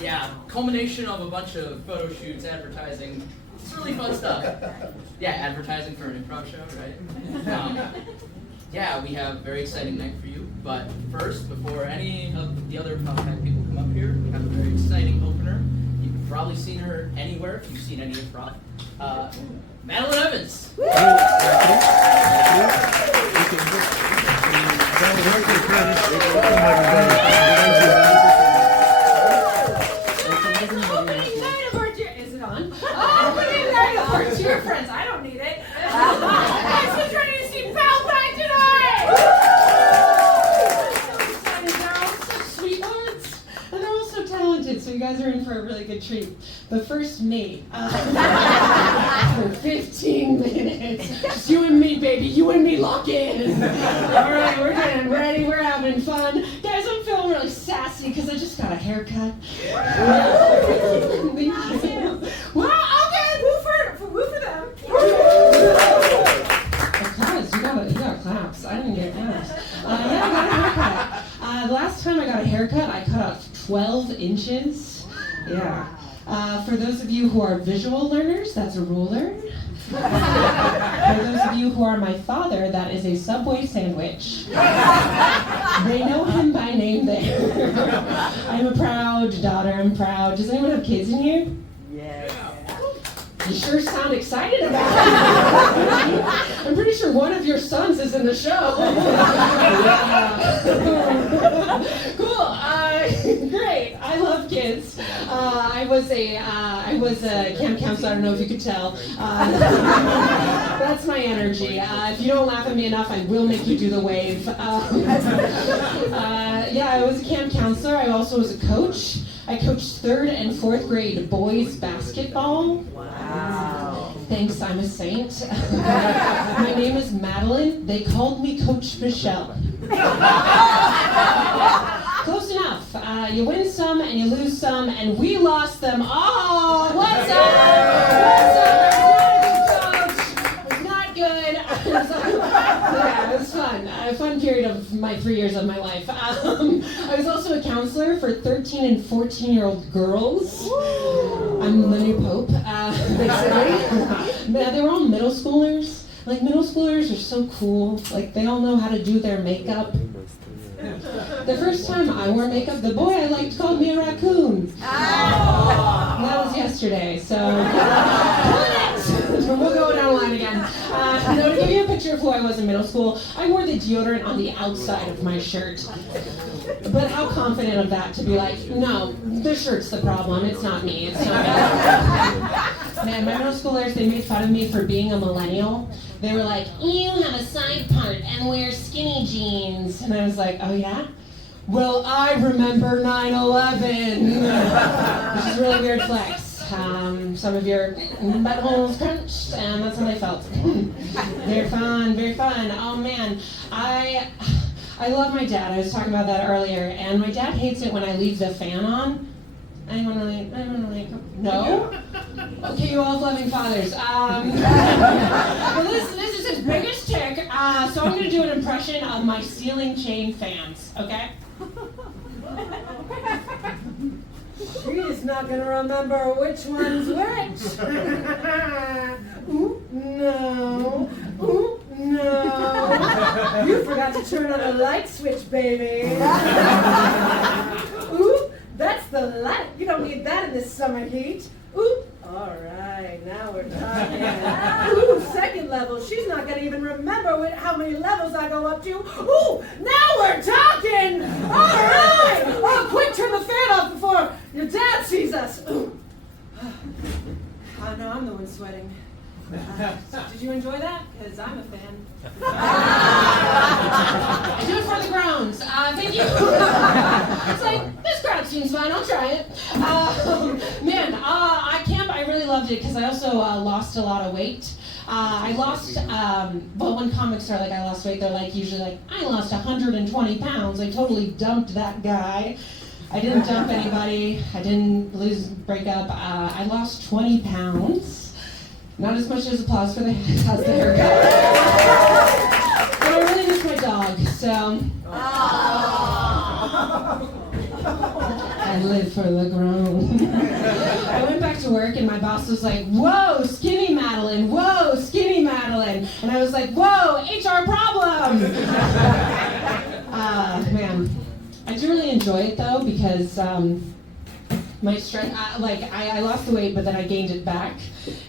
Yeah, culmination of a bunch of photo shoots, advertising. It's really fun stuff. Yeah, advertising for an improv show, right? Yeah, we have a very exciting night for you. But first, before any of the other Puffpack people come up here, we have a very exciting opener. You've probably seen her anywhere if you've seen any improv. Madeline Evans. Cheer friends, I don't need it. I'm just ready to see Palpatine tonight! They're all such sweethearts, and they're all so talented, so you guys are in for a really good treat. But first, me. For 15 minutes. Just you and me, baby. You and me, lock in. All right, we're getting ready. We're having fun. Guys, I'm feeling really sassy because I just got a haircut. Thank you. Well, woo for them. Guys, you got claps. I didn't get claps. Yeah, I got a haircut. The last time I got a haircut, I cut off 12 inches. Yeah. For those of you who are visual learners, that's a ruler. For those of you who are my father, that is a Subway sandwich. They know him by name there. I'm a proud daughter. I'm proud. Does anyone have kids in here? Yes. You sure sound excited about it. I'm pretty sure one of your sons is in the show. Cool. Great. I love kids. I was a camp counselor. I don't know if you could tell. That's my energy. If you don't laugh at me enough, I will make you do the wave. Yeah, I was a camp counselor. I also was a coach. I coached 3rd and 4th grade boys basketball. Wow. Thanks, I'm a saint. My name is Madeline. They called me Coach Michelle. Close enough. You win some and you lose some, and we lost them all. What's up? What's up? It's not good. Yeah, it was fun. A fun period of my 3 years of my life. I was also a counselor for 13 and 14-year-old girls. I'm the new pope. They were all middle schoolers. Like, middle schoolers are so cool. Like, they all know how to do their makeup. The first time I wore makeup, the boy I liked called me a raccoon. That was yesterday, so we'll go down the line again. To give you a picture of who I was in middle school, I wore the deodorant on the outside of my shirt. But how confident of that to be like, no, the shirt's the problem, it's not me, it's not me. Man, my middle schoolers, they made fun of me for being a millennial. They were like, you have a side part and wear skinny jeans. And I was like, oh yeah? Well, I remember 9/11. Which is a really weird flex. Some of your buttholes crunched, and that's how they felt. Very fun, very fun. Oh man, I love my dad. I was talking about that earlier, and my dad hates it when I leave the fan on. Anyone really? No? Okay, you all have loving fathers. Well, this is his biggest tick, so I'm going to do an impression of my ceiling chain fans, okay? She's not going to remember which one's which. Ooh, no. Ooh, no. You forgot to turn on the light switch, baby. Ooh. That's the light. You don't need that in this summer heat. Ooh. All right, now we're talking. Ooh, second level. She's not going to even remember how many levels I go up to. Ooh, now we're talking. All right. Oh, quick, turn the fan off before your dad sees us. Ooh. I know I'm the one sweating. Did you enjoy that? Because I'm a fan. I do it for the groans. Thank you. It's like, this crowd seems fine. I'll try it. Man, camp, I really loved it because I also lost a lot of weight. I lost, when comics are like, I lost weight, they're like, usually like, I lost 120 pounds. I totally dumped that guy. I didn't dump anybody. I didn't break up. I lost 20 pounds. Not as much as applause for the haircut. But I really miss my dog, so. I live for the grown. I went back to work and my boss was like, whoa, skinny Madeline, whoa, skinny Madeline. And I was like, whoa, HR problem. Man, I do really enjoy it though because my stretch, I lost the weight, but then I gained it back.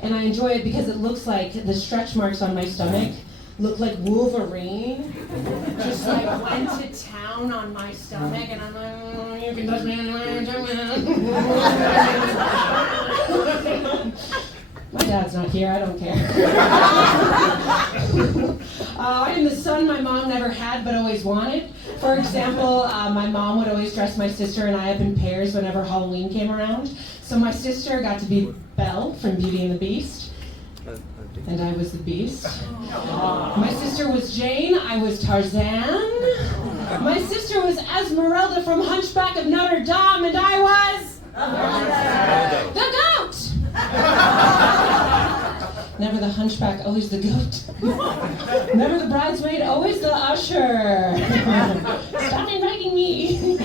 And I enjoy it because it looks like the stretch marks on my stomach look like Wolverine. Just like went to town on my stomach, and I'm like, you can touch me anywhere, touch me anywhere. My dad's not here, I don't care. I am the son my mom never had but always wanted. For example, my mom would always dress my sister and I up in pairs whenever Halloween came around. So my sister got to be Belle from Beauty and the Beast, and I was the Beast. My sister was Jane, I was Tarzan. My sister was Esmeralda from Hunchback of Notre Dame, and I was the goat. Never the hunchback, always the goat. Never the bridesmaid, always the usher. Stop inviting me.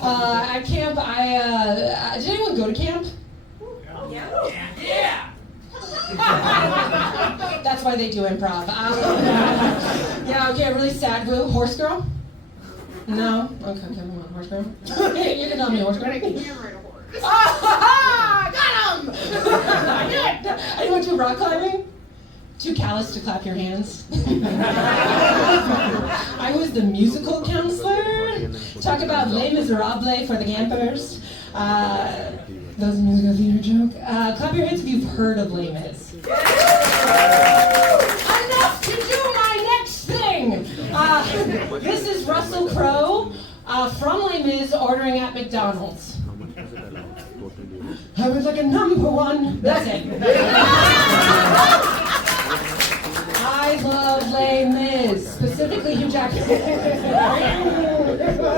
At camp, did anyone go to camp? Yeah. That's why they do improv. Yeah, okay, really sad. Horse girl? No? Okay, come on, horse girl. You can tell me horse girl. I can't ride a horse. Got him! I did it! Anyone do rock climbing? Too callous to clap your hands. I was the musical counselor. Talk about Les Miserables for the campers. That was a musical theater joke. Clap your hands if you've heard of Les Mis. Enough to do my next thing! This is Russell Crowe from Les Mis ordering at McDonald's. I was like a number one. That's it. I love Les Mis, specifically Hugh Jackman. I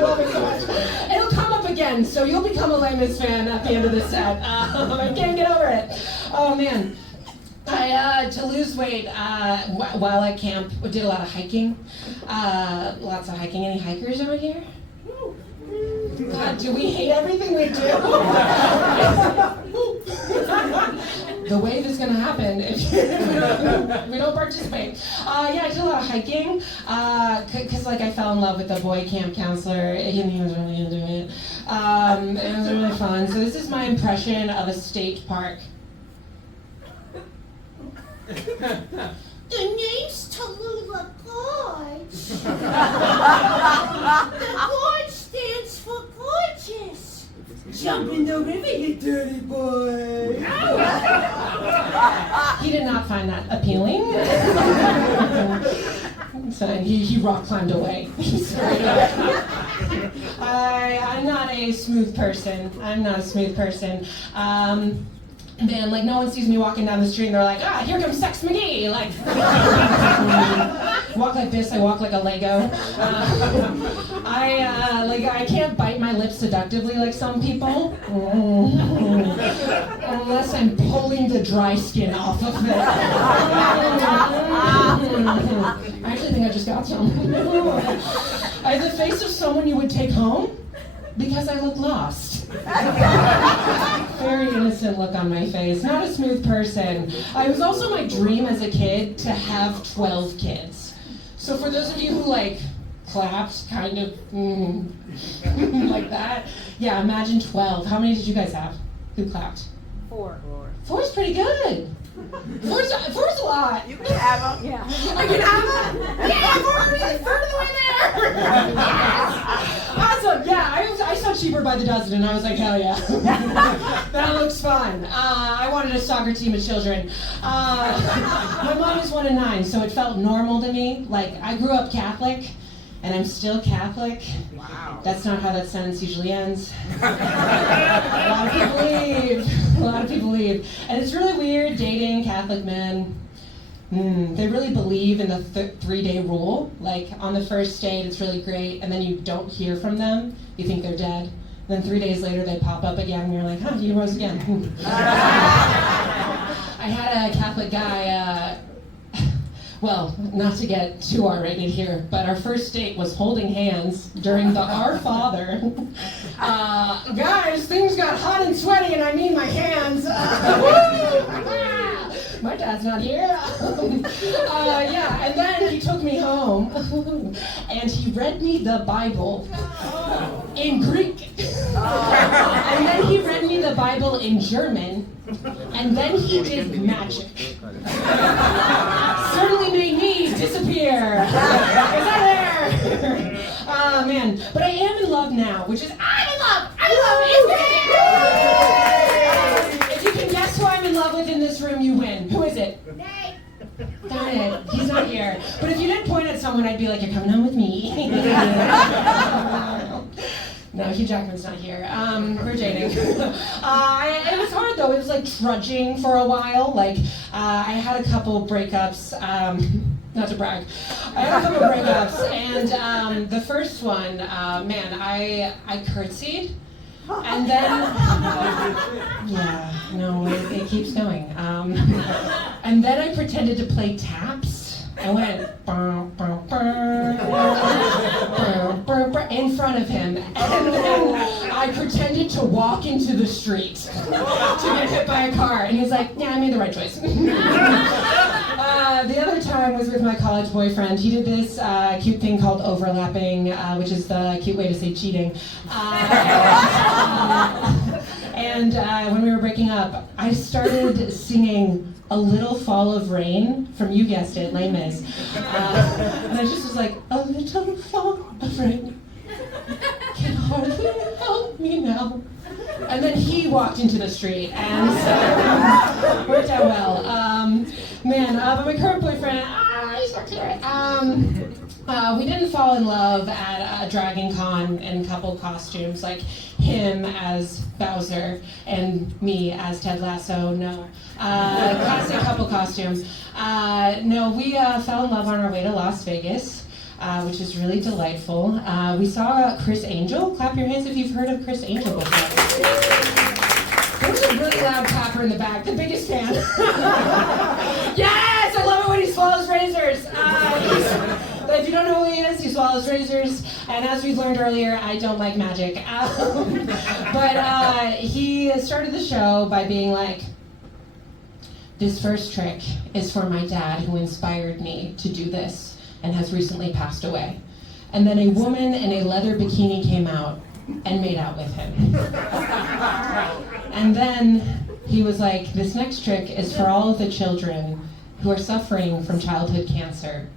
love it so much. It'll come up again, so you'll become a Les Mis fan at the end of this set. I can't get over it. Oh man. To lose weight while at camp, we did a lot of hiking. Lots of hiking. Any hikers over here? God, do we hate everything we do? The wave is going to happen if we don't participate. Yeah, I did a lot of hiking because I fell in love with the boy camp counselor. He was really into it. It was really fun. So this is my impression of a state park. The name's Tallulah Gorge. The gorge stands for gorgeous. Jump in the river, you dirty boy. He did not find that appealing. So he rock climbed away. I'm not a smooth person. Man, no one sees me walking down the street and they're like, here comes Sex McGee. Walk like this, I walk like a Lego. I can't bite my lips seductively like some people. Unless I'm pulling the dry skin off of it. I actually think I just got some. I have the face of someone you would take home because I look lost. Very innocent look on my face. Not a smooth person. It was also my dream as a kid to have 12 kids. So for those of you who clapped, kind of like that, yeah, imagine 12. How many did you guys have? Who clapped? 4. 4's pretty good. Four's a lot. You can have them. Yeah. I can have them? Yeah, we're already a third of the way there. Awesome. Yeah, I saw Cheaper by the Dozen and I was like, hell yeah. That looks fun. I wanted a soccer team of children. My mom is 1 of 9, so it felt normal to me. I grew up Catholic. And I'm still Catholic. Wow. That's not how that sentence usually ends. A lot of people leave. And it's really weird dating Catholic men. They really believe in the 3-day rule. On the first date, it's really great, and then you don't hear from them. You think they're dead. Then 3 days later, they pop up again, and you're like, he rose again. I had a Catholic guy. Well, not to get too R-rated here, but our first date was holding hands during the Our Father. Guys, things got hot and sweaty, and I mean my hands. My dad's not here. Yeah, and then he took me home, and he read me the Bible in Greek. And then he read me the Bible in German, and then he did magic. Certainly made me disappear. Is that there? Oh man, but I am in love now, which is I'm in love. If you can guess who I'm in love with in this room, you win. Who is it? Got it. He's not here. But if you did point at someone, I'd be like, you're coming home with me. No, Hugh Jackman's not here. We're dating. It was hard though. It was like trudging for a while. Like I had a couple breakups. Not to brag. I had a couple breakups, and the first one, man, I curtsied, and then it keeps going. And then I pretended to play taps. I went in front of him, and then I pretended to walk into the street to get hit by a car, and he was like, yeah, I made the right choice. The other time was with my college boyfriend. He did this cute thing called overlapping, which is the cute way to say cheating. And when we were breaking up, I started singing A Little Fall of Rain from, you guessed it, Les Mis. And I just was like, a little fall of rain can hardly help me now. And then he walked into the street, and so worked out well. But my current boyfriend, he's not here. We didn't fall in love at a Dragon Con in couple costumes, like him as Bowser and me as Ted Lasso. No, classic couple costume. No, we fell in love on our way to Las Vegas, which is really delightful. We saw Chris Angel. Clap your hands if you've heard of Chris Angel before. There's a really loud clapper in the back, the biggest fan. Yes, I love it when he swallows razors. If you don't know who he is, he swallows razors. And as we've learned earlier, I don't like magic. But he started the show by being like, this first trick is for my dad who inspired me to do this and has recently passed away. And then a woman in a leather bikini came out and made out with him. And then he was like, this next trick is for all of the children who are suffering from childhood cancer.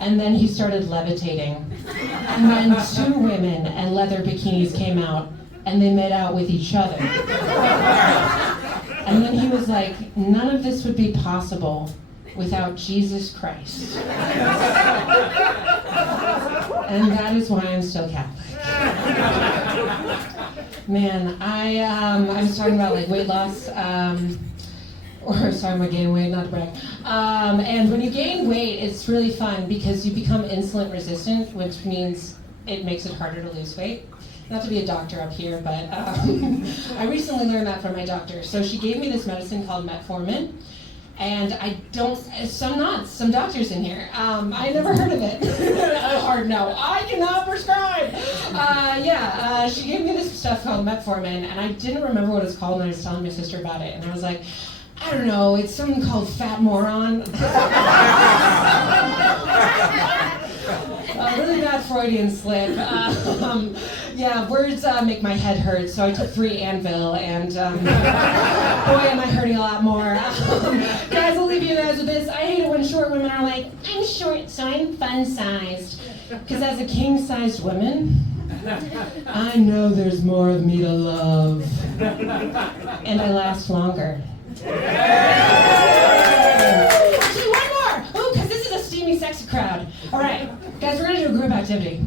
And then he started levitating. And then two women in leather bikinis came out and they made out with each other. And then he was like, none of this would be possible without Jesus Christ. And that is why I'm still Catholic. Man, I was talking about like weight loss, or sorry, my gain weight, not to brag. And when you gain weight, it's really fun because you become insulin resistant, which means it makes it harder to lose weight. Not to be a doctor up here, but I recently learned that from my doctor. So she gave me this medicine called metformin. And some doctors in here, I never heard of it. A hard no, I cannot prescribe. She gave me this stuff called metformin, and I didn't remember what it's called, and I was telling my sister about it, and I was like, I don't know, it's something called fat moron. Really bad Freudian slip. Words make my head hurt, so I took 3 Anvil, and boy, am I hurting a lot more. Guys, I'll leave you guys with this. I hate it when short women are like, I'm short, so I'm fun-sized. Because as a king-sized woman, I know there's more of me to love. And I last longer. Actually, one more! Ooh, because this is a steamy, sexy crowd. All right, guys, we're going to do a group activity.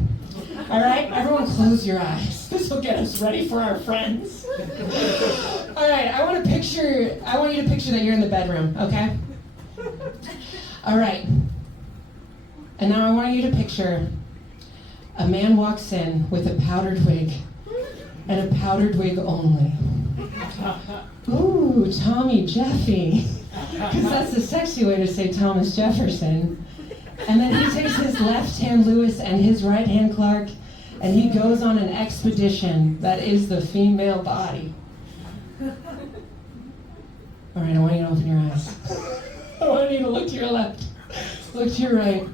All right, everyone close your eyes. This will get us ready for our friends. All right, I want you to picture that you're in the bedroom, okay? All right. And now I want you to picture a man walks in with a powdered wig, and a powdered wig only. Ooh, Tommy Jeffy. Because that's the sexy way to say Thomas Jefferson. And then he takes his left hand Lewis and his right hand Clark, and he goes on an expedition that is the female body. All right, I want you to open your eyes. I want you to look to your left, look to your right.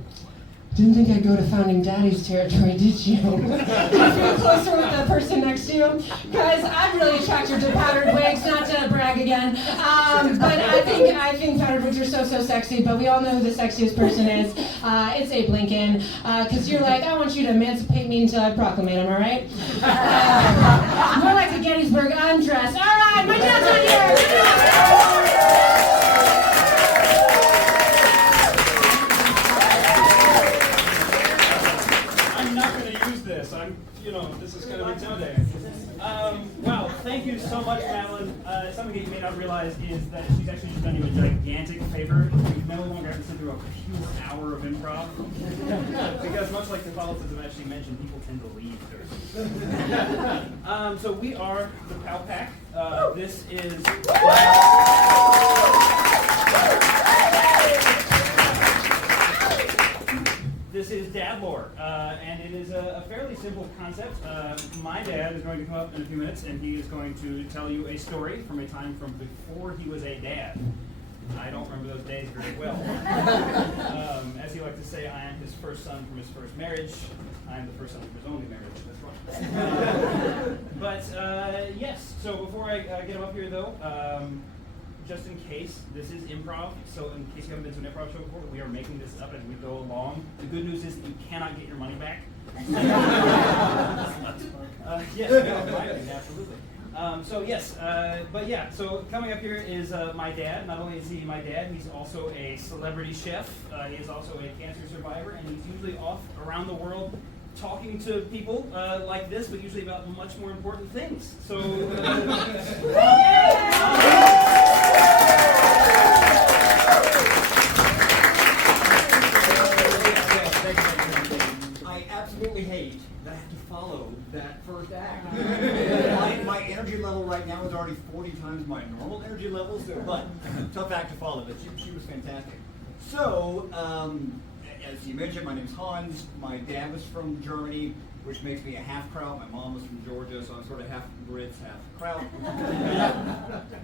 Didn't think I'd go to Founding Daddy's territory, did you? Do you feel closer with the person next to you? Guys, I'm really attracted to powdered wigs, not to brag again. But I think powdered wigs are so sexy, but we all know who the sexiest person is. It's Abe Lincoln. Because you're like, I want you to emancipate me until I proclamate him, all right? More like a Gettysburg undress. All right, my dad's on here. This is kind of intimidating. Wow, thank you so much, Madeline. Something that you may not realize is that she's actually just done you a gigantic favor. You no longer have to sit through a pure hour of improv. Because much like Catholicism actually mentioned, people tend to leave Thursday. So we are the Pal Pack. This is... This is dad lore, and it is a fairly simple concept. My dad is going to come up in a few minutes, and he is going to tell you a story from a time from before he was a dad. I don't remember those days very well. As he liked to say, I am his first son from his first marriage. I am the first son from his only marriage. That's right. Yes, so before I get him up here, though, just in case, this is improv, so in case you haven't been to an improv show before, we are making this up as we go along. The good news is that you cannot get your money back. Yes, absolutely. So coming up here is my dad. Not only is he my dad, he's also a celebrity chef. He is also a cancer survivor, and he's usually off around the world talking to people like this, but usually about much more important things. So, I absolutely hate that I have to follow that first act. My energy level right now is already 40 times my normal energy levels, but tough act to follow, but she was fantastic. So, as you mentioned, my name's Hans. My dad was from Germany, which makes me a half Kraut. My mom was from Georgia, so I'm sort of half Brits, half Kraut.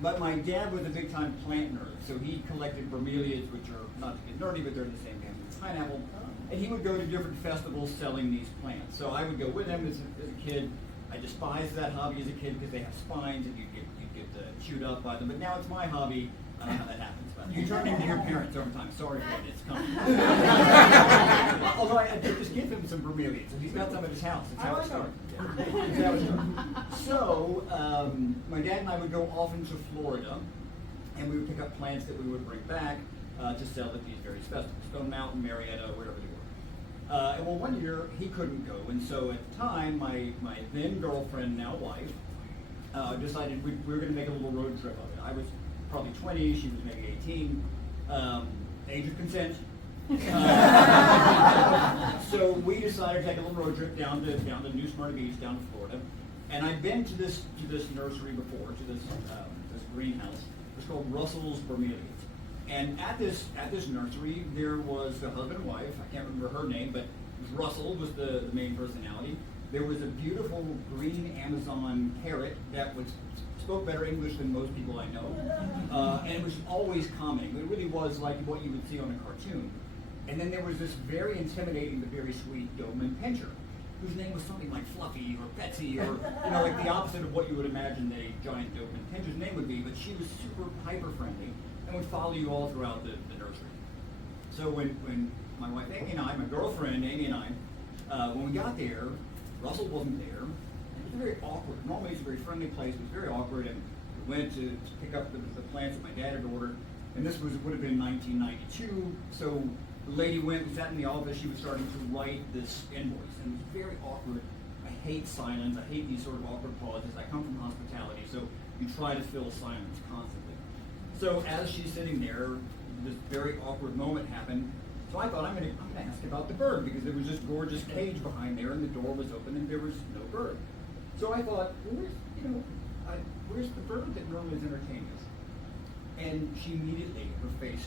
But my dad was a big-time plant nerd, so he collected bromeliads, which are not to get nerdy, but they're in the same family as pineapple. And he would go to different festivals selling these plants. So I would go with him as a kid. I despised that hobby as a kid because they have spines and you get chewed up by them. But now it's my hobby. I don't know how that happens, but you turn into your parents over time. Sorry, Fred, it's coming. Although I did just give him some bromeliads, and he's got some at his house. That's how it started. So, my dad and I would go often to Florida, and we would pick up plants that we would bring back to sell at these various festivals. Stone Mountain, Marietta, wherever they were. And well, one year he couldn't go, and so at the time, my then girlfriend, now wife, decided we were going to make a little road trip of it. I was probably 20, she was maybe 18, age of consent. So we decided to take a little road trip down to New Smyrna Beach, down to Florida. And I'd been to this nursery before, to this greenhouse. It's called Russell's Bromeliads. And at this nursery, there was the husband and wife. I can't remember her name, but Russell was the main personality. There was a beautiful green Amazon parrot that spoke better English than most people I know. And it was always commenting. It really was like what you would see on a cartoon. And then there was this very intimidating but very sweet Doberman Pinscher, whose name was something like Fluffy or Betsy or, like the opposite of what you would imagine a giant Doberman Pinscher's name would be, but she was super hyper-friendly and would follow you all throughout the nursery. So when my wife Amy and I, my girlfriend Amy and I, when we got there, Russell wasn't there. It was very awkward. Normally it's a very friendly place, it was very awkward, and we went to pick up the plants that my dad had ordered, and this would have been 1992, so the lady went and sat in the office. She was starting to write this invoice, and it was very awkward. I hate silence. I hate these sort of awkward pauses. I come from hospitality, so you try to fill silence constantly. So as she's sitting there, this very awkward moment happened. So I thought I'm gonna ask about the bird, because there was this gorgeous cage behind there, and the door was open, and there was no bird. So I thought, well, where's the bird that normally is entertaining us? And she immediately, her face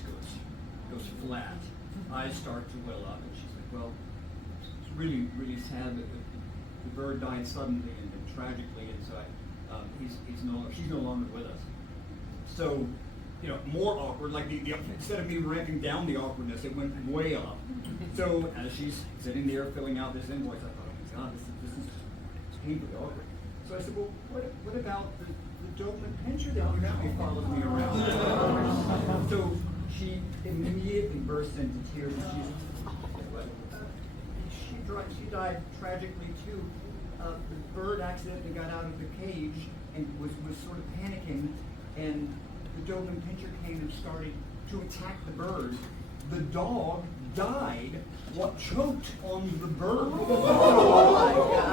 goes flat. Eyes start to well up, and she's like, well, it's really, really sad that the bird died suddenly and tragically, and so she's no longer with us. So, more awkward, like instead of me ramping down the awkwardness, it went way up. So as she's sitting there filling out this invoice, I thought, oh my God, this is painfully awkward. So I said, well, what about the Doberman Pinscher that usually follows me around? So she immediately burst into tears, and she died tragically too. The bird accidentally got out of the cage and was sort of panicking, and the Doberman Pinscher came and started to attack the bird. The dog died, choked on the bird.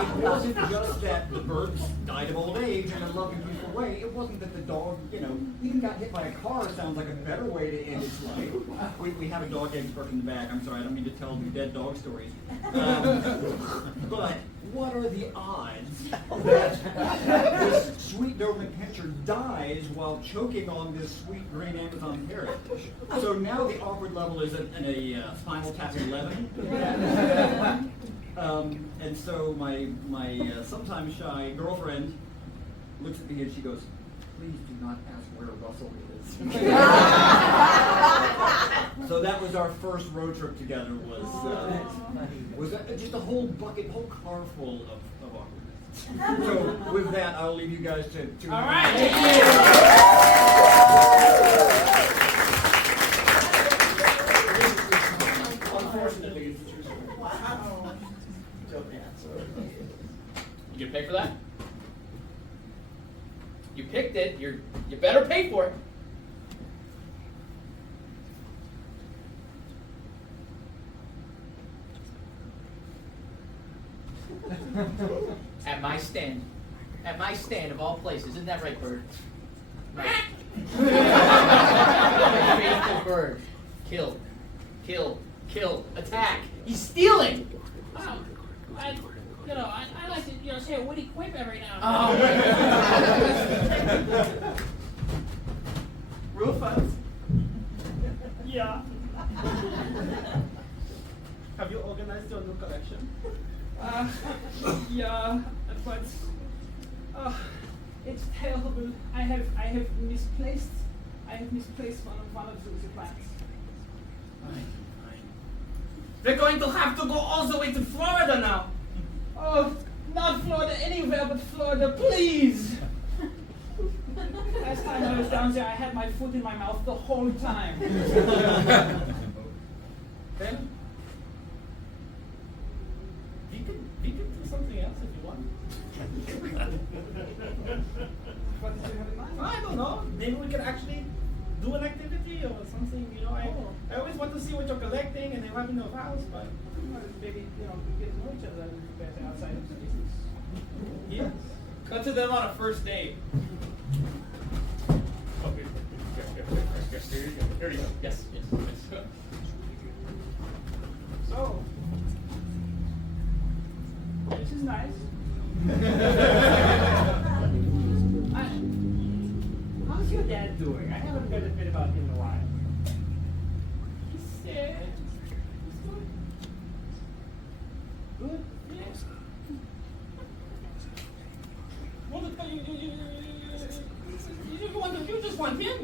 It wasn't just that the bird died of old age in a loving, peaceful way. It wasn't that the dog, even got hit by a car. Sounds like a better way to end its life. We have a dog expert in the back. I'm sorry, I don't mean to tell the dead dog stories. But what are the odds that this sweet Doberman Pinscher dies while choking on this sweet green Amazon parrot? So now the awkward level is in a Spinal Tap 11. And so my sometimes shy girlfriend looks at me and she goes, please do not ask where Russell is. So that was our first road trip together, was just a whole car full of awkwardness. So with that, I'll leave you guys to All right. Unfortunately, it's the true story. You gonna pay for that? You picked it. You better pay for it. At my stand. At my stand of all places. Isn't that right, Bird? Faithful Bird. Kill. Kill. Kill. Attack. He's stealing. Wow. I like to, say a witty quip every now Oh. and then. Rueffert, Yeah. have you organized your new collection? Yeah, but it's terrible. I have misplaced one of the plants. Fine. We're going to have to go all the way to Florida now. Oh, not Florida anywhere but Florida, please. Last time I was down there, I had my foot in my mouth the whole time. Then we could do something else if you want. What did you have in mind? I don't know. Maybe we could actually do an activity or something. I always want to see what you're collecting, and they want to know house, but Maybe, we get to know each other better outside of the business. yes. Cut to them on a first date. There you go. Yes. So, this is nice. How's your dad doing? I haven't heard a bit about him in a while. He's good. Good? Yes. Well, you just want him. You just want him.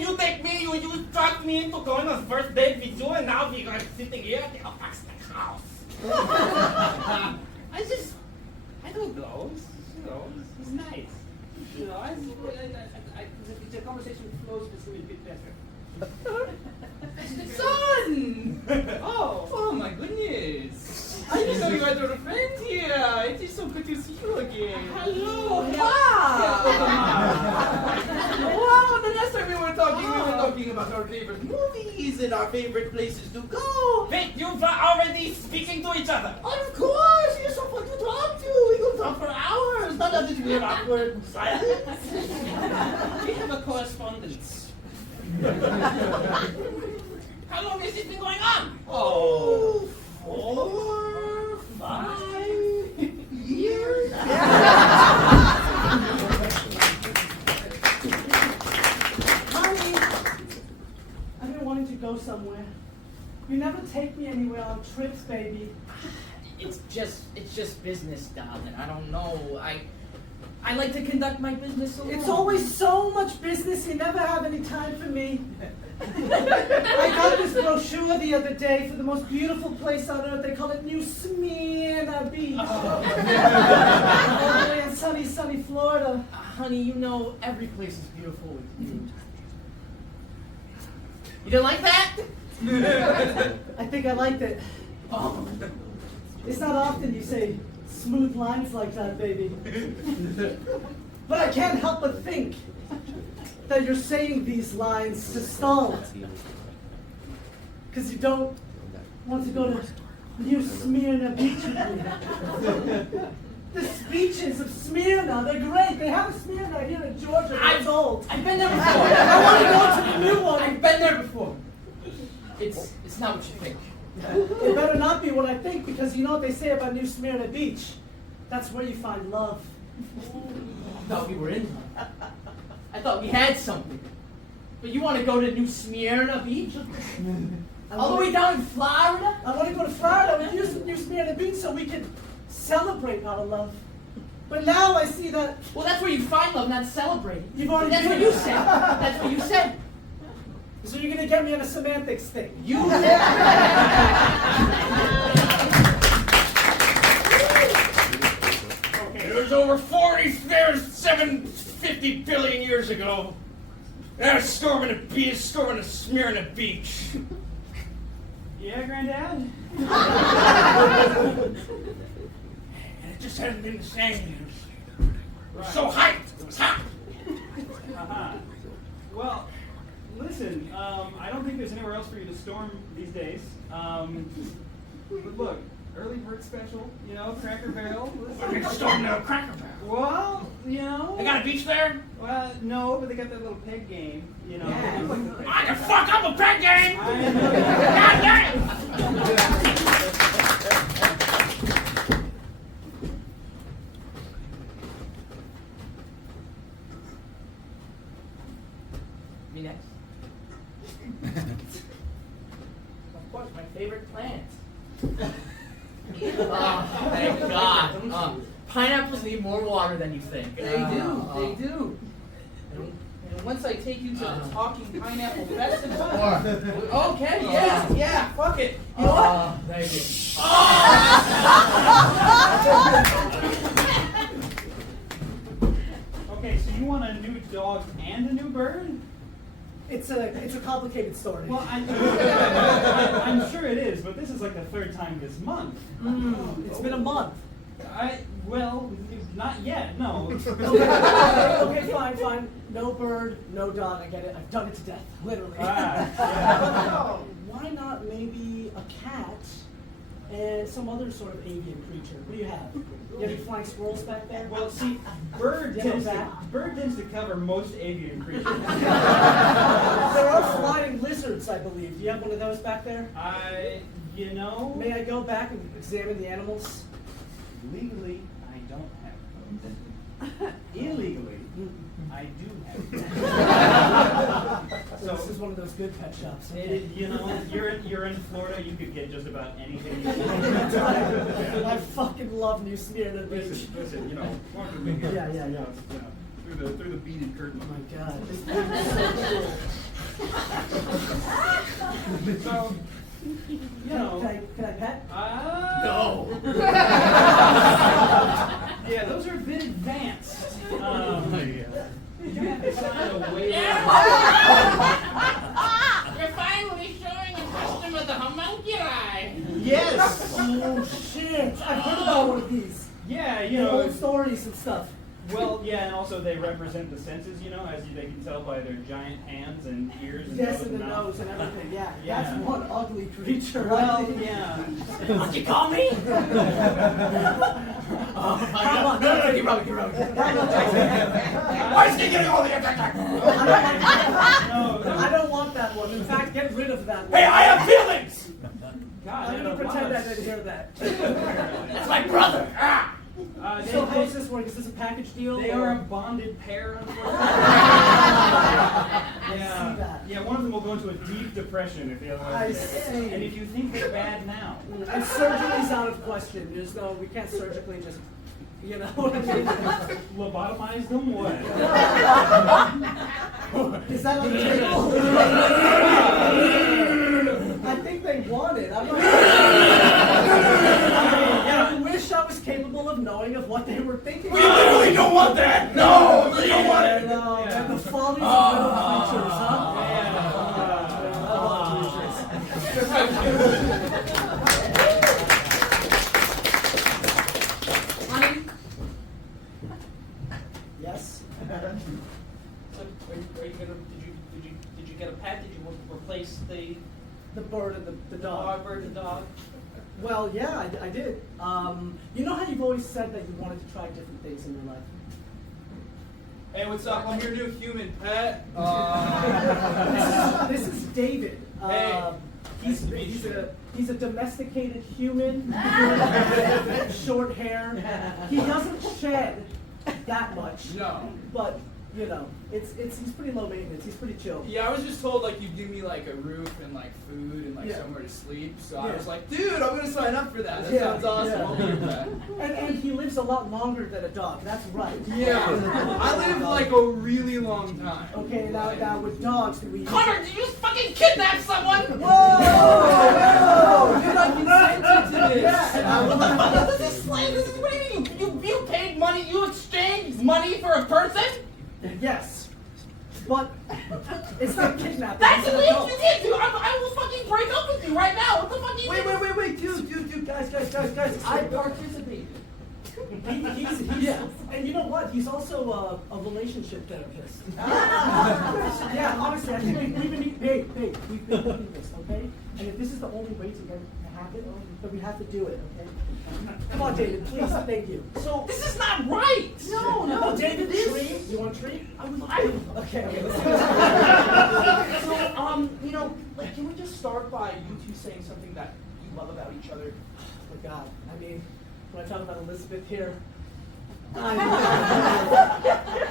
You take me. You talked me into going on first date with you, and now we're like sitting here at the house. I don't know. It's nice. The conversation flows with me a bit better. Son! Oh my goodness! I didn't know you had a friend here. It is so good to see you again. Hello! Wow! The last time we were talking about our favorite movies and our favorite places to go. Wait, you've already speaking to each other. Of course! You're so fun to talk to. We can talk for hours. Not that it's weird, awkward silence. We have a correspondence. How long has this been going on? Oh, 4, 5 years? away on trips, baby. It's just business, darling. I don't know. I like to conduct my business alone. It's always so much business, you never have any time for me. I got this brochure the other day for the most beautiful place on earth. They call it New Smyrna Beach. All the way in sunny Florida. Honey, you know every place is beautiful with you. You didn't like that? I think I liked it. Oh. It's not often you say smooth lines like that, baby. But I can't help but think that you're saying these lines to stall. Because you don't want to go to New Smyrna Beach with me. The beaches of Smyrna, they're great. They have a Smyrna here in Georgia, but it's old. I've been there before. I want to go to the new one. I've been there before. It's not what you think. It better not be what I think, because you know what they say about New Smyrna Beach? That's where you find love. I thought we were in love. I thought we had something. But you want to go to New Smyrna Beach? All the way down in Florida? I want to go to Florida with you, New Smyrna Beach, so we can celebrate our love. But now I see that. Well, that's where you find love, not celebrate. You've already That's did what you that. said. That's what you said. So you're gonna get me on a semantics thing. You. It was over 50 billion years ago. There's a storm in a Smyrna Beach. Yeah, Granddad? And it just hasn't been the same. It was so hyped. It was hot. Uh-huh. Well, listen, I don't think there's anywhere else for you to storm these days. But look, early bird special, you know, Cracker Barrel. I can storm down Cracker Barrel. Well, you know. They got a beach there? Well, no, but they got that little peg game, you know. I can fuck up a peg game! I know. God damn! Me next. Of course, my favorite plant. Oh, thank God. Pineapples need more water than you think. They do. And once I take you to the Talking Pineapple Festival. Okay, yeah, fuck it. You know what? Thank you. Okay, so you want a new dog and a new bird? It's a complicated story. Well, I'm sure it is, but this is like the third time this month. It's been a month. Well, not yet, no. Okay, fine. No bird, no dog. I get it. I've done it to death, literally. Ah, Why not maybe a cat and some other sort of avian creature? What do you have? You have any flying squirrels back there? Well, see, bird Yeah, tends bat. to cover most avian creatures. There are flying lizards, I believe. Do you have one of those back there? You know, May I go back and examine the animals? legally, I don't have those. Illegally, I do have those. So this is one of those good pet shops. You know, you're in Florida, you could get just about anything you want. I fucking love New Smyrna Beach. Listen, you know, walking me here. Yeah. You know, through the beaded curtain. Oh my God. This beach is so cool. So, you know. Can I pet? No. Yeah, those are a bit advanced. You have to sign a waiver. You're finally showing a customer the homunculi. Yes. Oh shit! I've heard about one of these. Yeah, you The know. old stories and stuff. Well, yeah, and also they represent the senses, you know, as they can tell by their giant hands and ears and Yes, nose and the mouth. nose and everything. Yeah. Yeah. That's one ugly creature. I Well, think. yeah. What'd you call me? Come on, No, keep rolling. Why is he getting all the attention? I don't want that one. In fact, get rid of that one. Hey, I have feelings! God, I'm gonna pretend I didn't hear that. That's my brother. So how does this work? Is this a package deal? They or- are a bonded pair, unfortunately. I see that. Yeah, one of them will go into a deep depression if the other one. I see. And if you think they're bad now. And surgery's out of question. There's no, we can't surgically just, you know what I mean? Lobotomize them? What? Is that on the table? I think they want it. I'm not I wish I was capable of knowing of what they were thinking. We literally don't want that! No! We don't want it! No, Yeah. and the follies of little creatures, huh? Honey, Yes? so are you gonna, did you get a pet? Did you replace the The bird and the dog. bird and dog? Well, yeah, I did. You know how you've always said that you wanted to try different things in your life? Hey, what's up? I'm your new human pet. This is David. Hey. He's a domesticated human, short hair. He doesn't shed that much. No. But you know, he's pretty low maintenance. He's pretty chill. Yeah, I was just told like you'd give me like a roof and like food and like Yeah. somewhere to sleep. So I Yeah. was like, dude, I'm gonna sign up for that. That Yeah, sounds awesome. yeah. I'll be your pet. And he lives a lot longer than a dog. That's right. Yeah, I lived like a really long time. Okay, now with dogs, do we? Connor, did you fucking kidnap someone? Whoa! You're like insensitive to this. Yeah. What the fuck is this? What do you mean? You paid money? You exchanged money for a person? Yes. But it's not kidnapping. That's it's an illegal. adult. You can't do. I will fucking break up with you right now. What the fuck? Wait, dude, guys, I participated. He's yeah, and you know what? He's also a relationship therapist. Yeah, honestly, I think we've been babe, we've been doing this, okay? And if this is the only way to get to happen, then we have to do it, okay? Come on, David, please, thank you. So this is not right. No, David, treat. You want a treat? Okay, let's do this. So you know, like, can we just start by you two saying something that you love about each other? Oh my God, I mean, when I talk about Elizabeth here,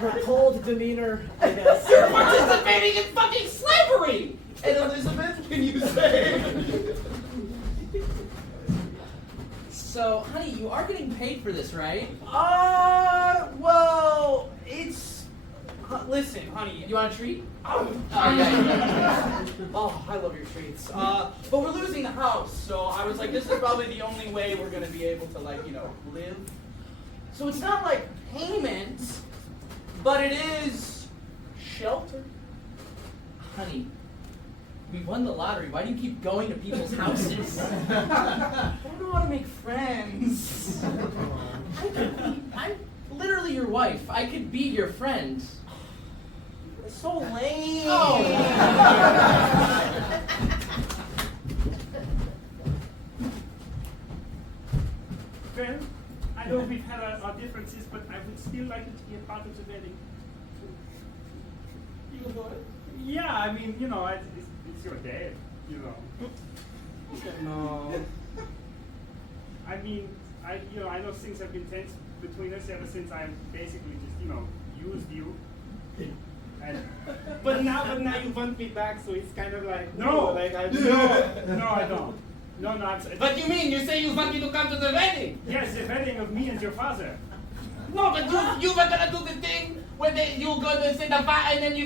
her cold demeanor, I guess. You're participating in fucking slavery. And Elizabeth, can you say? So, honey, you are getting paid for this, right? Well, it's. Listen, honey, you want a treat? Oh, yeah. Oh, I love your treats. But we're losing the house, so I was like, this is probably the only way we're gonna be able to, like, you know, live. So it's not like payment, but it is shelter. Honey, we won the lottery. Why do you keep going to people's houses? I don't know how to make friends. I'm literally your wife. I could be your friend. It's so lame. Oh. Well, I know we've had our differences, but I would still like it to be a part of the wedding. You would? Yeah, I mean, you know, it's your dad, you know. No. I mean, I know things have been tense between us ever since I basically just, used you. And But now you want me back, so it's kind of like no, like I no, I don't. No, I'm sorry. But you mean you say you want me to come to the wedding? Yes, the wedding of me and your father. No, but you were gonna do the thing where you were gonna say the va and then you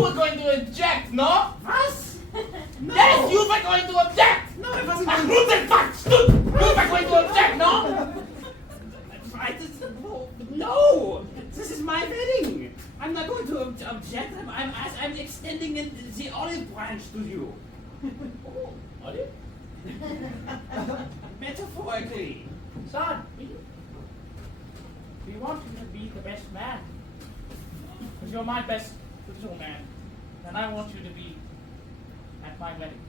were going to object, no? Was? No. Yes, you were going to object. No, it wasn't. Ach, nu den Fakt, you were going to object, no? No! This is my wedding! I'm not going to object. I'm extending the olive branch to you. Oh, olive? Metaphorically. Son, we want you to be the best man. If you're my best little man, then I want you to be at my wedding.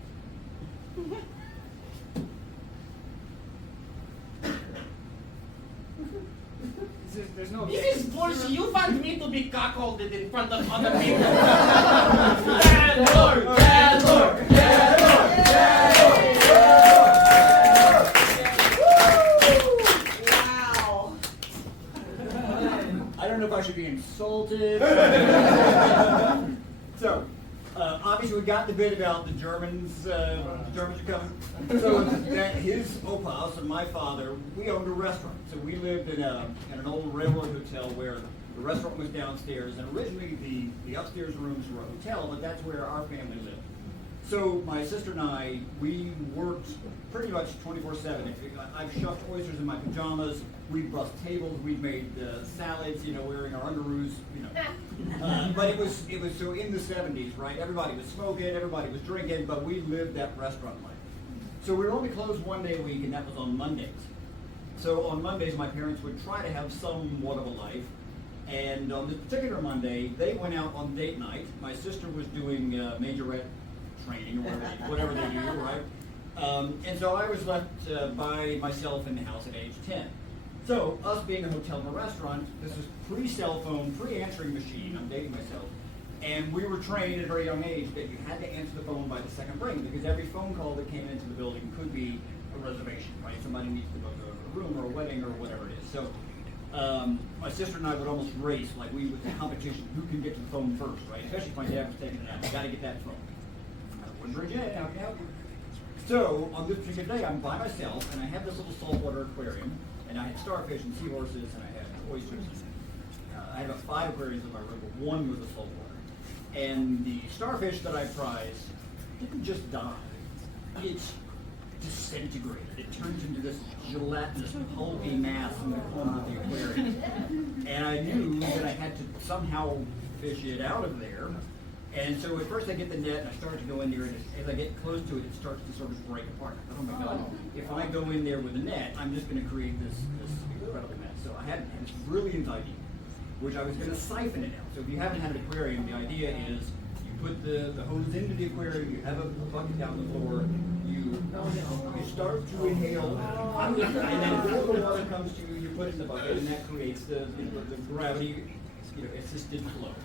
There's no This is bullshit. You want me to be cuckolded in front of other people. Wow. insulted. So, obviously we got the bit about the Germans are coming. So his opas and my father, we owned a restaurant. So we lived in an old railroad hotel where the restaurant was downstairs, and originally the upstairs rooms were a hotel, but that's where our family lived. So my sister and I, we worked pretty much 24/7. I've shucked oysters in my pajamas. We bussed tables. We made salads. Wearing our underoos. But it was so in the 70s, right? Everybody was smoking. Everybody was drinking. But we lived that restaurant life. So we were only closed one day a week, and that was on Mondays. So on Mondays, my parents would try to have somewhat of a life. And on this particular Monday, they went out on date night. My sister was doing majorette training or whatever they do, right? And so I was left by myself in the house at age 10. So us being a hotel and a restaurant, this was pre-cell phone, pre-answering machine. I'm dating myself. And we were trained at a very young age that you had to answer the phone by the second ring, because every phone call that came into the building could be a reservation, right? Somebody needs to book a room or a wedding or whatever it is. So my sister and I would almost race, like we would competition, who can get to the phone first, right? Especially if my dad was taking it out. You got to get that phone. Virginia, how can I help you? So on this particular day, I'm by myself, and I have this little saltwater aquarium, and I had starfish and seahorses, and I had oysters. I had about 5 aquariums in my room, but one was a saltwater. And the starfish that I prized didn't just die; it disintegrated. It turned into this gelatinous, pulpy mass in the corner of the aquarium. And I knew that I had to somehow fish it out of there. And so at first I get the net and I start to go in there, and as I get close to it, it starts to sort of break apart. Oh my God, if I go in there with a net, I'm just going to create this incredible mess. So I had this brilliant idea, which I was going to siphon it out. So if you haven't had an aquarium, the idea is you put the hose into the aquarium, you have a bucket down the floor, you start to inhale, and then as the water comes to you, you put it in the bucket, and that creates the gravity, assisted flow.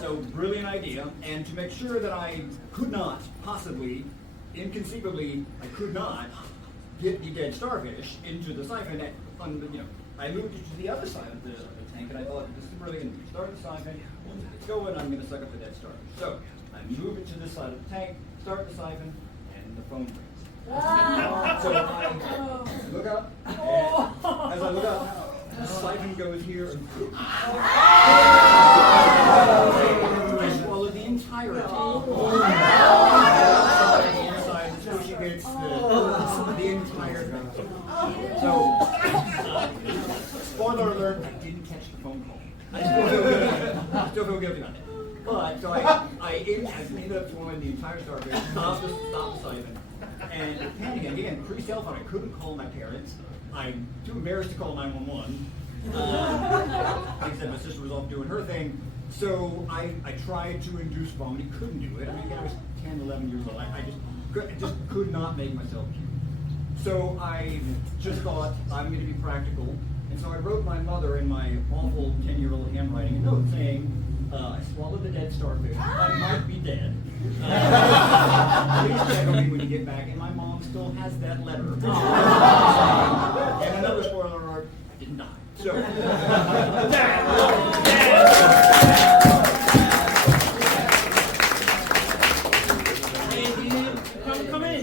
So brilliant idea, and to make sure that I could not possibly, inconceivably, I could not get the dead starfish into the siphon. I moved it to the other side of the tank, and I thought, this is brilliant. Start the siphon, once it's going, I'm going to suck up the dead starfish. So I move it to this side of the tank, start the siphon, and the phone rings. So I look up, and as I look up, the siphon goes here and I swallowed the entire tank. The inside, the squishy bits, the entire thing. So, spoiler alert, I didn't catch the phone call. I still feel guilty about it. But, so I ended up swallowing the entire starfish, stopped the siphon, and panicking again, pre-cell phone, I couldn't call my parents. I'm too embarrassed to call 911. Like I said, my sister was off doing her thing. So I tried to induce vomiting, couldn't do it. I mean, again, I was 10, 11 years old. I just could not make myself puke. So I just thought, I'm going to be practical. And so I wrote my mother in my awful 10-year-old handwriting a note saying, I swallowed the dead starfish. I might be dead. Please check on me when you get back. And my mom still has that letter. And another spoiler alert, I did not. So,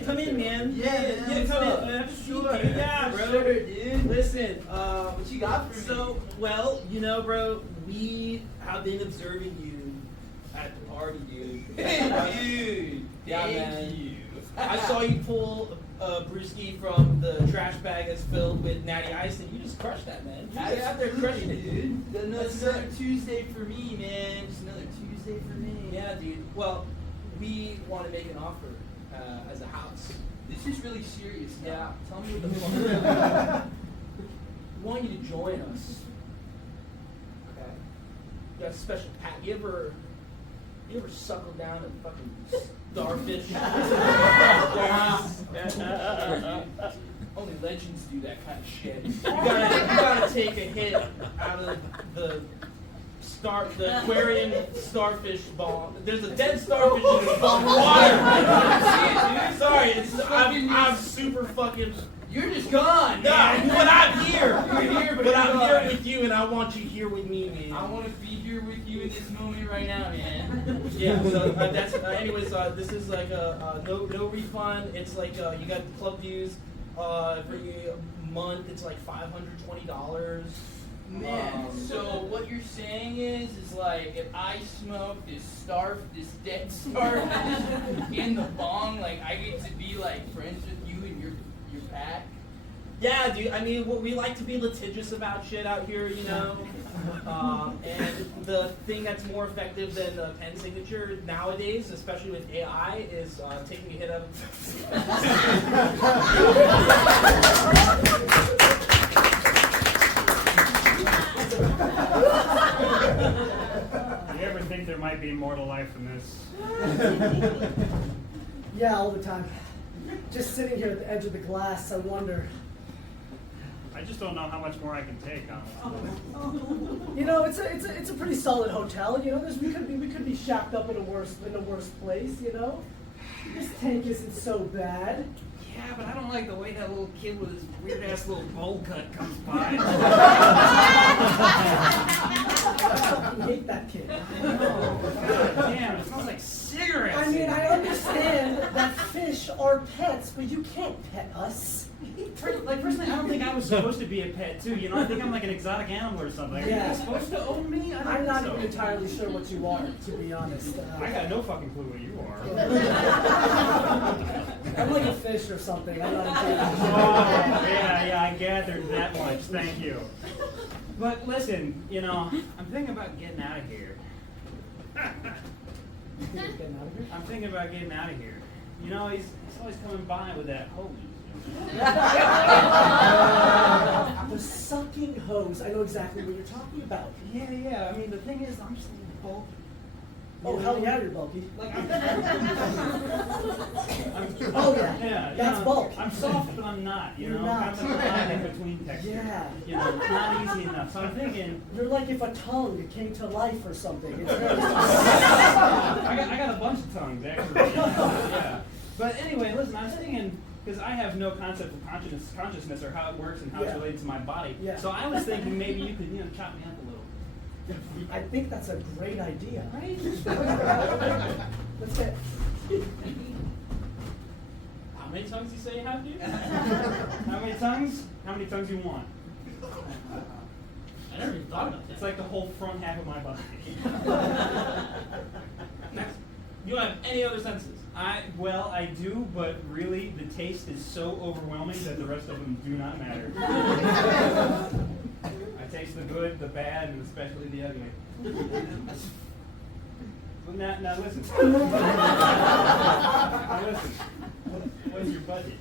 Come in, man. Yeah, come in. Sure. Yeah, bro. Sure, dude. Listen, What you got for me? so, well, bro, we have been observing you at the party, dude. Dude, Yeah, thank man. you. I saw you pull a brewski from the trash bag that's filled with natty ice, and you just crushed that, man. You just out there crushing it, dude. That's another Tuesday for me, man. Just another Tuesday for me. Yeah, dude. Well, we want to make an offer as a house. This is really serious. Yeah, tell me what the fuck. We want you to join us. Okay. You got a special pack. You ever suckle down a fucking starfish? Only legends do that kind of shit. You gotta take a hit out of the aquarium starfish ball. There's a dead starfish in the ball of water. See it, dude? Sorry, I'm super fucking. You're just gone, No, man. but I'm here. You're here, but I'm here with you, and I want you here with me, man. I want to be here with you in this moment right now, man. Yeah. So that's. Anyways, this is like no refund. It's like you got club dues. Every month it's like $520. Man, so what you're saying is like if I smoke this dead starf in the bong, like I get to be like friends with you and your pack? Yeah, dude. I mean, we like to be litigious about shit out here, you know. And the thing that's more effective than the pen signature nowadays, especially with AI, is taking a hit of. Do you ever think there might be more to life than this? Yeah, all the time. Just sitting here at the edge of the glass, I wonder. I just don't know how much more I can take, honestly. You know, it's a pretty solid hotel. You know, we could be shacked up in a worse place. You know, this tank isn't so bad. Yeah, but I don't like the way that little kid with his weird ass little bowl cut comes by. I fucking hate that kid. God damn, it smells like cigarettes. I mean, I understand that fish are pets, but you can't pet us. Like, personally, I don't think I was supposed to be a pet, too. You know, I think I'm like an exotic animal or something. Yeah. Are you supposed to own me? I don't I'm think not so. even entirely sure what you are, to be honest. I got no fucking clue what you are. I'm like a fish or something. I'm not entirely Oh, sure. yeah, I gathered that much. Thank you. But listen, you know, I'm thinking about getting out of here. You think it's getting out of here? I'm thinking about getting out of here. You know, he's always coming by with that hose. The sucking hose. I know exactly what you're talking about. Yeah. I mean, the thing is, I'm just a little bulky. Oh, hell yeah, you're bulky. Like, Oh, yeah. That's you know, bulk. I'm soft, but I'm not. You You're know, not. I'm like a line in between texture. Yeah. You know, it's not easy enough. So I'm thinking, You're like if a tongue came to life or something. It's very I got a bunch of tongues actually. Yeah. But anyway, listen, I was thinking, because I have no concept of consciousness or how it works and how it's Yeah. related to my body. Yeah. So I was thinking maybe you could, chop me up a little. I think that's a great idea. Right? Let's get. How many tongues you say you have, dude? How many tongues? How many tongues you want? I never even thought about that. It's like the whole front half of my body. Next. You don't have any other senses. I do, but really the taste is so overwhelming that the rest of them do not matter. I taste the good, the bad, and especially the ugly. So now listen. Now listen. What's your budget?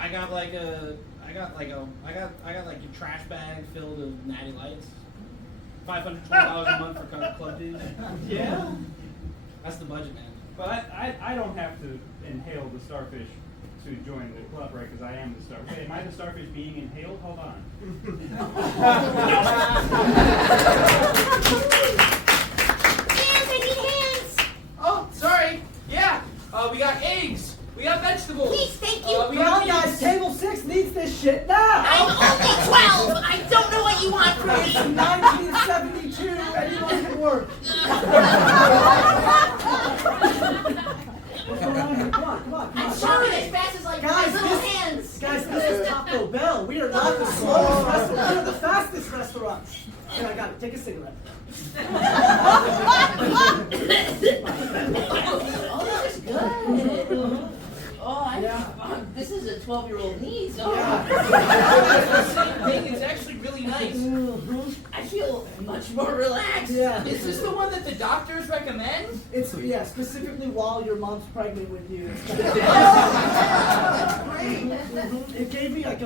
I got like a trash bag filled with Natty Lights. $520 a month for club dues. Yeah? That's the budget, man. But I don't have to inhale the starfish to join the club, right? Because I am the starfish. Wait, am I the starfish being inhaled? Hold on. Hands, I need hands. Oh, sorry. Yeah. We got eggs. We got vegetables. Please, thank you. We Come got on, guys. meats. Table 6 needs this shit now. I'm only 12. I don't know what you want from It's me. 1972. Anyone can work. What's going on here? Come on. I'm shoving as fast as like my Guys, little hands. Guys, this is Taco Bell. We are not the slowest restaurant. We are the fastest restaurant. Here, I got it. Take a cigarette. Oh, this is good. This is a 12-year-old me, so Same thing. It's actually really nice. I feel much more relaxed. Yeah. Is this the one that the doctors recommend? It's specifically while your mom's pregnant with you. It gave me like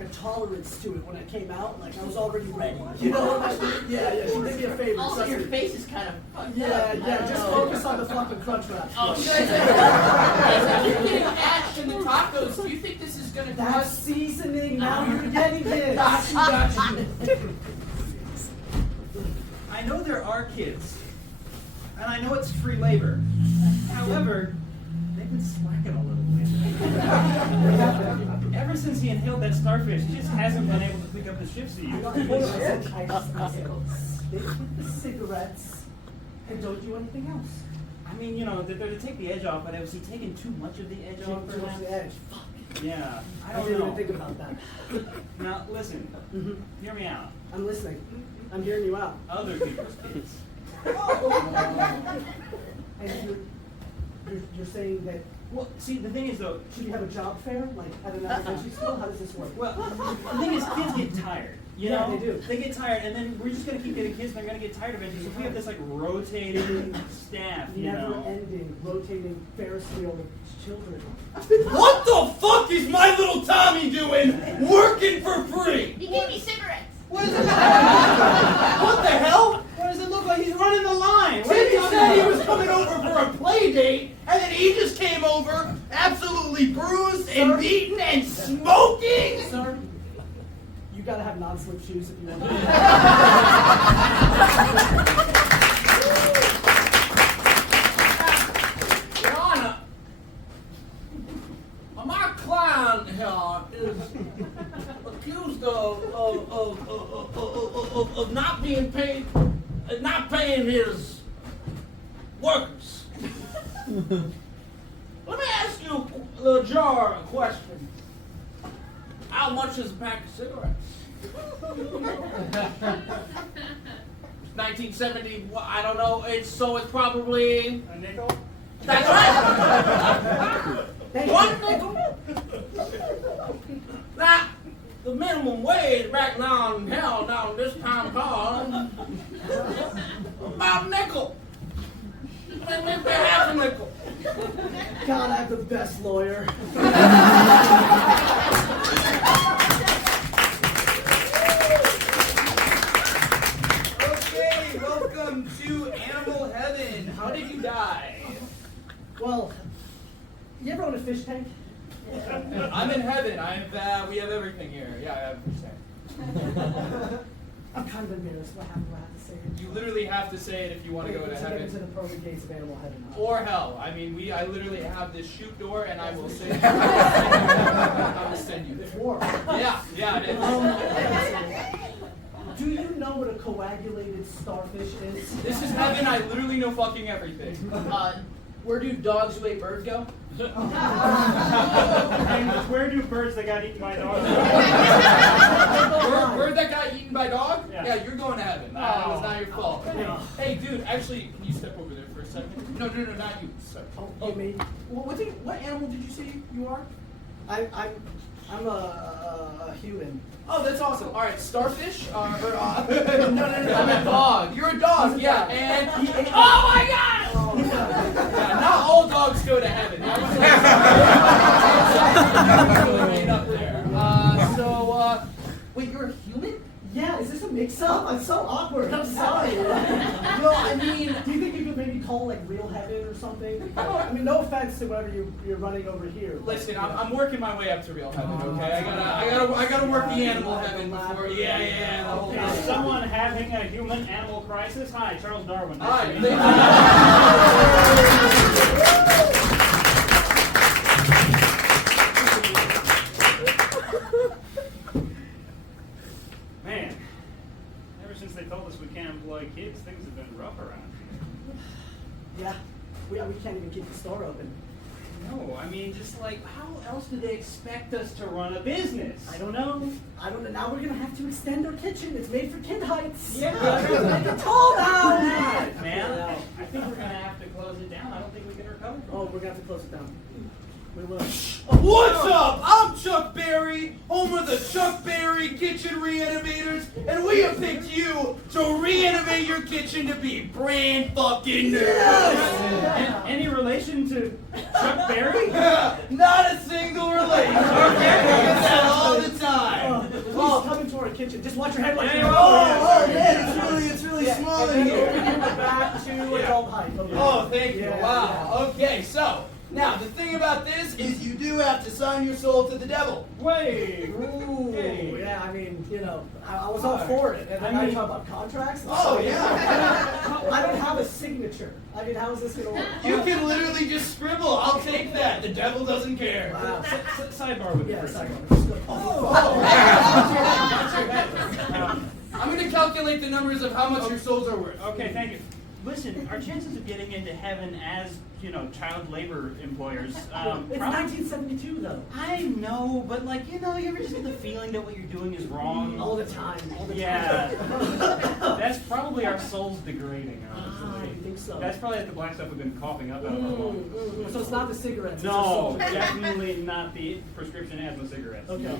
a tolerance to it when I came out. Like I was already ready. You know what I mean? Yeah. She did me a favor. Also, trust your me. face is kind of fucked up. Yeah. I don't Just know. focus on the fucking crunch wrap. Oh, guys, if you're getting ash in the tacos, do you think this is gonna That's cause? seasoning. Now you're getting this. Got you. I know there are kids, and I know it's free labor. However, they've been slacking a little lately. They have since he inhaled that starfish, he just hasn't been able to pick up the shifts he used I to. said, stick with the cigarettes and don't do anything else. I mean, you know, they're to take the edge off, but was he taking too much of the edge off? Too much of the edge. Fuck. Yeah, I I don't didn't know. even think about that. Now, listen, hear me out. I'm listening. I'm hearing you out. Other people's kids. And you're saying that, Well, see, the thing is, though, should you have a job fair, like at an elementary school? How does this work? well, the thing is, kids get tired. You Yeah, know, they do. They get tired, and then we're just gonna keep getting kids, and they're gonna get tired eventually. So if we have this like rotating staff, you Never know. ending, rotating Ferris wheel of children. What the fuck is my little Tommy doing working for free? He gave me cigarettes. What is it? What the hell? What does it look like? He's running the line. What are Timmy you talking said he about? was coming over for a play date, and then he just came over, absolutely bruised and beaten and smoking. Sir, you gotta have non-slip shoes if you want to. Your Honor, my client here is accused of not being paid, not paying his workers. Let me ask you, the jar, a question. How much is a pack of cigarettes? 1970, I don't know. It's probably. A nickel? That's right. One nickel. Now, the minimum wage back down hell down this time called about a nickel. Maybe half a nickel. God, I have the best lawyer. Okay, welcome to Animal Heaven. How did you die? Well, you ever own a fish tank? I'm in heaven. We have everything here. Yeah, I have everything. I'm kind of embarrassed. What happened? I have to say it. You literally have to say it if you want to go to To get into heaven. the pearly gates of animal heaven. Huh? Or hell. I mean, I literally have this chute door, and I will send you. I will send you there. War. Yeah, it is. Do you know what a coagulated starfish is? This is heaven. I literally know fucking everything. Where do dogs who ate birds go? And where do birds that got eaten by dogs? Bird that got eaten by dog? Yeah. Yeah, you're going to heaven. That was not your fault. Hey, dude, actually, can you step over there for a second? No, not you. Sorry. Oh, me? What animal did you say you are? I'm a human. Oh, that's awesome. All right, starfish? No, I'm a dog. You're a dog, yeah. And oh my God! Yeah, not all dogs go to heaven. That was made up there. Wait, you're a human? Yeah, is this a mix-up? I'm so awkward. I'm sorry. No, I mean, Do you think you could maybe call like real heaven or something? I mean, no offense to whatever you're running over here. listen, I'm working my way up to real heaven. Okay, I gotta work the animal heaven before. Yeah. The whole Is someone having a human-animal crisis? Hi, Charles Darwin. Hi. Man, ever since they told us we can't employ kids, things have been rough around here. Yeah, we can't even keep the store open. No, I mean, just like, how else do they expect us to run a business? I don't know. Now we're gonna have to extend our kitchen. It's made for kid heights. Yeah. Make it tall now. Man, I think we're gonna have to close it down. I don't think we can recover. Oh, we're gonna have to close it down. We will. What's up? I'm Chuck Berry, home of the Chuck Berry Kitchen Re-Innovators, and we have picked you to re-innovate your kitchen to be brand fucking new. Any relation to Chuck Berry? Not a single relation. Okay, we get that all the time. Please come into our kitchen. Just watch your head like Oh man, it's really small in And here. then back to adult height. Okay. Oh, thank you. Yeah, Wow. Okay, so Now, the thing about this is you do have to sign your soul to the devil. Wait. Ooh, Hey. yeah, I mean, I was all for it. And then I talk about contracts. Oh, yeah. I don't have a signature. I mean, how is this going to work? You can literally just scribble. I'll take that. The devil doesn't care. Wow. Sidebar with Yeah, the sorry. person. I'm going to calculate the numbers of how much your souls are worth. Okay, thank you. Listen, our chances of getting into heaven as, child labor employers, It's probably... 1972, though. I know, but you ever just get the feeling that what you're doing is wrong? All the time. Yeah. That's probably our souls degrading, honestly. I think so. That's probably the black stuff we've been coughing up out of our lungs. So it's not the cigarettes. it's the No, salt. definitely not the prescription asthma cigarettes. Okay.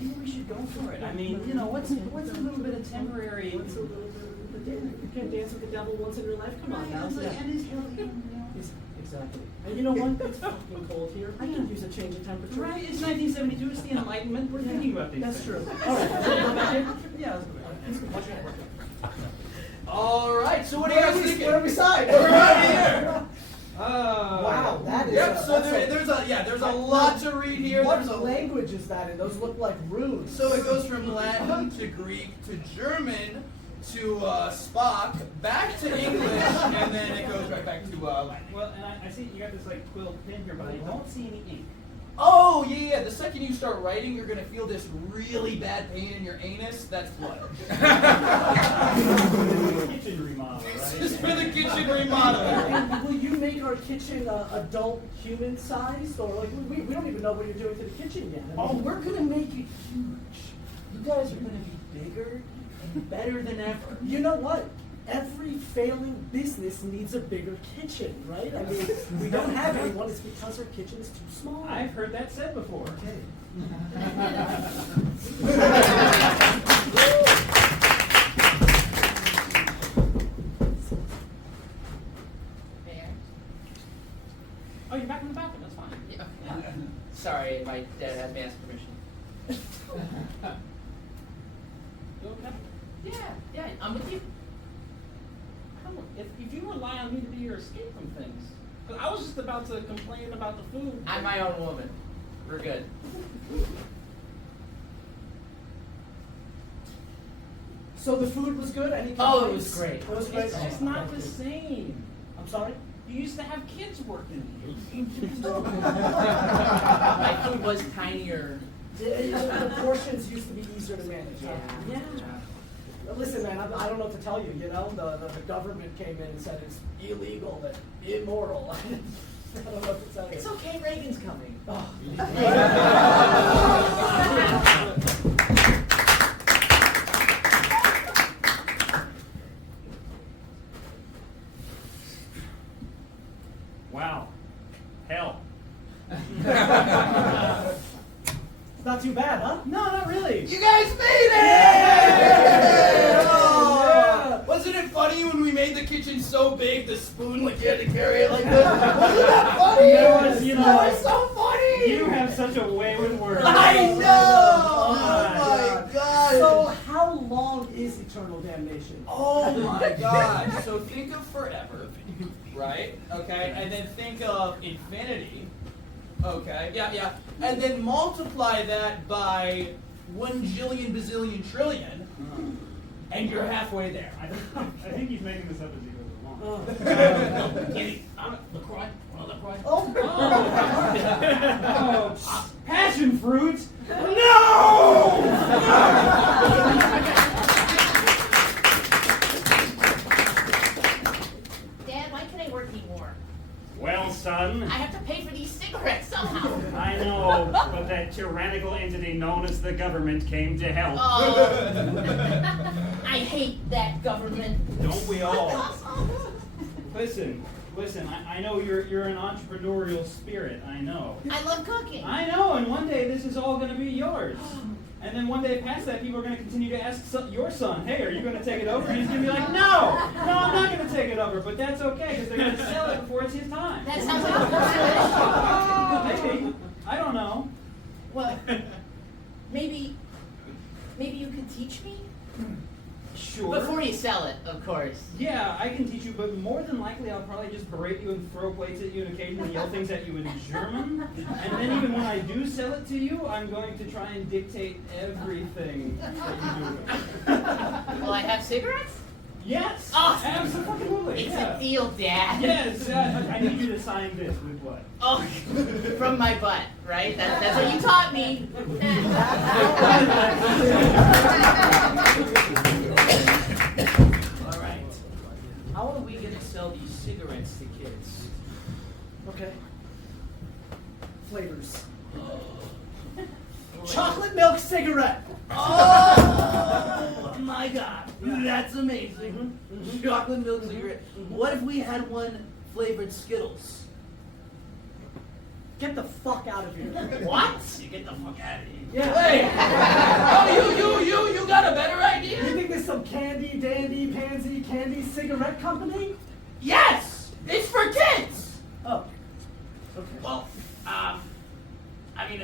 Maybe we should go for it. I mean, what's a little bit of temporary... What's a little bit of the dance? You can't dance with the devil once in your life. Come on now. And his healing, Exactly. And you know what? It's fucking cold here. I can use a change of temperature. Right, it's 1972, it's the Enlightenment. We're thinking about these That's things. true. All right. Go back in? Yeah, let's go back. All right, so what do you guys think? Where do we sign? We're right here. Wow, that is. Yep, so there's a lot to read here. What There's a language is that in? Those look like runes. So it goes from Latin to Greek to German to Spock, back to English, and then it goes right back to Latin. Well, and I see you got this quill pen here, but I don't see any ink. Oh, yeah. The second you start writing, you're going to feel this really bad pain in your anus. That's blood. Kitchen remodel, This right? is for the kitchen remodel. And will you make our kitchen adult human sized, or we don't even know what you're doing to the kitchen yet? Oh, we're going to make it huge. You guys are going to be bigger and better than ever. You know what? Every failing business needs a bigger kitchen, right? I mean, we don't have anyone. It's because our kitchen is too small. I've heard that said before. Oh, you're back in the bathroom. That's fine. Yeah. Sorry, my dad had me ask permission. You okay? Yeah, I'm with you. If you rely on me to be your escape from things, because I was just about to complain about the food. I'm my own woman. We're good. So the food was good? Any Oh, it complaints? was great. It was great. It's just not the same. I'm sorry? You used to have kids working here. My food was tinier. The portions used to be easier to manage. Yeah. Listen, man, I don't know what to tell you. The government came in and said it's illegal and immoral. I don't know what to tell you. It's okay, Reagan's coming. Oh. Wow. Hell. It's not too bad, huh? No, not really. You guys made it! Yeah! Oh! Wasn't it funny when we made the kitchen so big, the spoon, you had to carry it like this? Wasn't that funny? That was so funny! You have such a way with words. I know! Oh Oh my god! So how long is eternal damnation? Oh my gosh. So think of forever, right? Okay, and then think of infinity. Okay, yeah. And then multiply that by 1 jillion bazillion trillion, and you're halfway there. I think he's making this up as he goes along. Oh. LaCroix? LaCroix? Oh. Oh, passion fruit? No! Dad, why can't I work anymore? Well, son, I have to pay for these cigarettes somehow. I know, but that tyrannical entity known as the government came to help. Oh, I hate that government. Don't we all? Listen, I know you're an entrepreneurial spirit, I know. I love cooking. I know, and one day this is all going to be yours. And then one day past that, people are going to continue to ask your son, hey, are you going to take it over? And he's going to be like, no, I'm not going to take it over. But that's okay, because they're going to sell it before it's his time. That sounds like a horse. Maybe. I don't know. Well, maybe you could teach me? Sure. Before you sell it, of course. Yeah, I can teach you, but more than likely I'll probably just berate you and throw plates at you and occasionally yell things at you in German. And then even when I do sell it to you, I'm going to try and dictate everything that you do. Will I have cigarettes? Yes! Oh, Absolutely! it's Yeah. a deal, Dad. Yes, I need you to sign this with what? Oh, from my butt, right? That's what you taught me. All right. How are we gonna sell these cigarettes to kids? Okay. Flavors. Chocolate milk cigarette. Oh my God, that's amazing. Chocolate milk cigarette. What if we had one flavored Skittles? Get the fuck out of here. What? You get the fuck out of here. Yeah. Wait. Oh, you got a better You idea? think there's some candy, dandy, pansy, candy cigarette company? Yes, it's for kids. Oh. Okay. Well, I mean,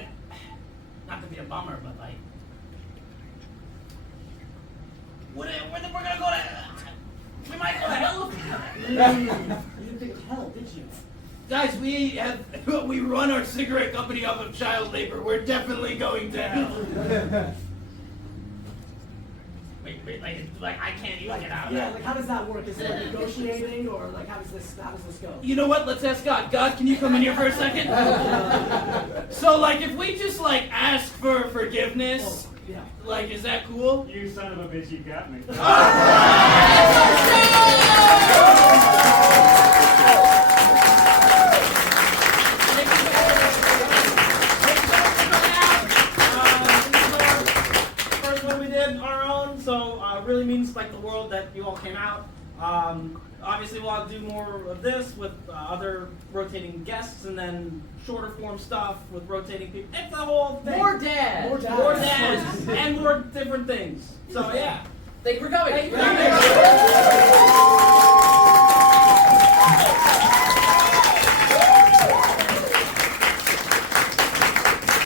not to be a bummer, but like, we're gonna go to. We might go to hell. You didn't think of hell, did you? Guys, we run our cigarette company off of child labor. We're definitely going to hell. Wait, like I can't even get out of Yeah, that. like how does that work? Is it like negotiating or like how does this go? You know what? Let's ask God. God, can you come in here for a second? So, like, if we just like ask for forgiveness, Yeah. like, is that cool? You son of a bitch, you got me. First one we did our own, so really means like the world that you all came out. Obviously, we'll have to do more of this with other rotating guests, and then shorter form stuff with rotating people. It's the whole thing. More dads. More dads. More dads and more different things. So yeah. Thank you for coming. Thank you.